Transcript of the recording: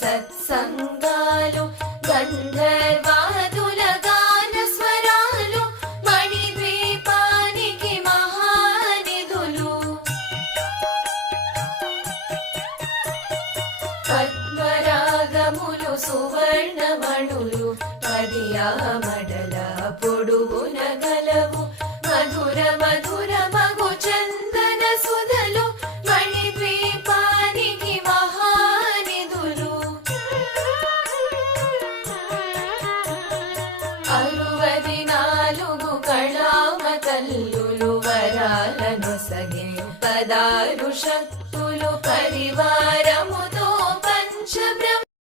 సత్సంగాలు గంధర్వాదుల గాన స్వరాలు మణిద్వీపానికి మహానిధులు పద్మరాగములు సువర్ణమణులు పదియామడల పొడుగున గలవు మధుర మధుర మగు చందన సుధలు మణిద్వీపానికి మహానిధులు 64 కళామ తల్లులు వరాలను సగే 16 శక్తులు పరివార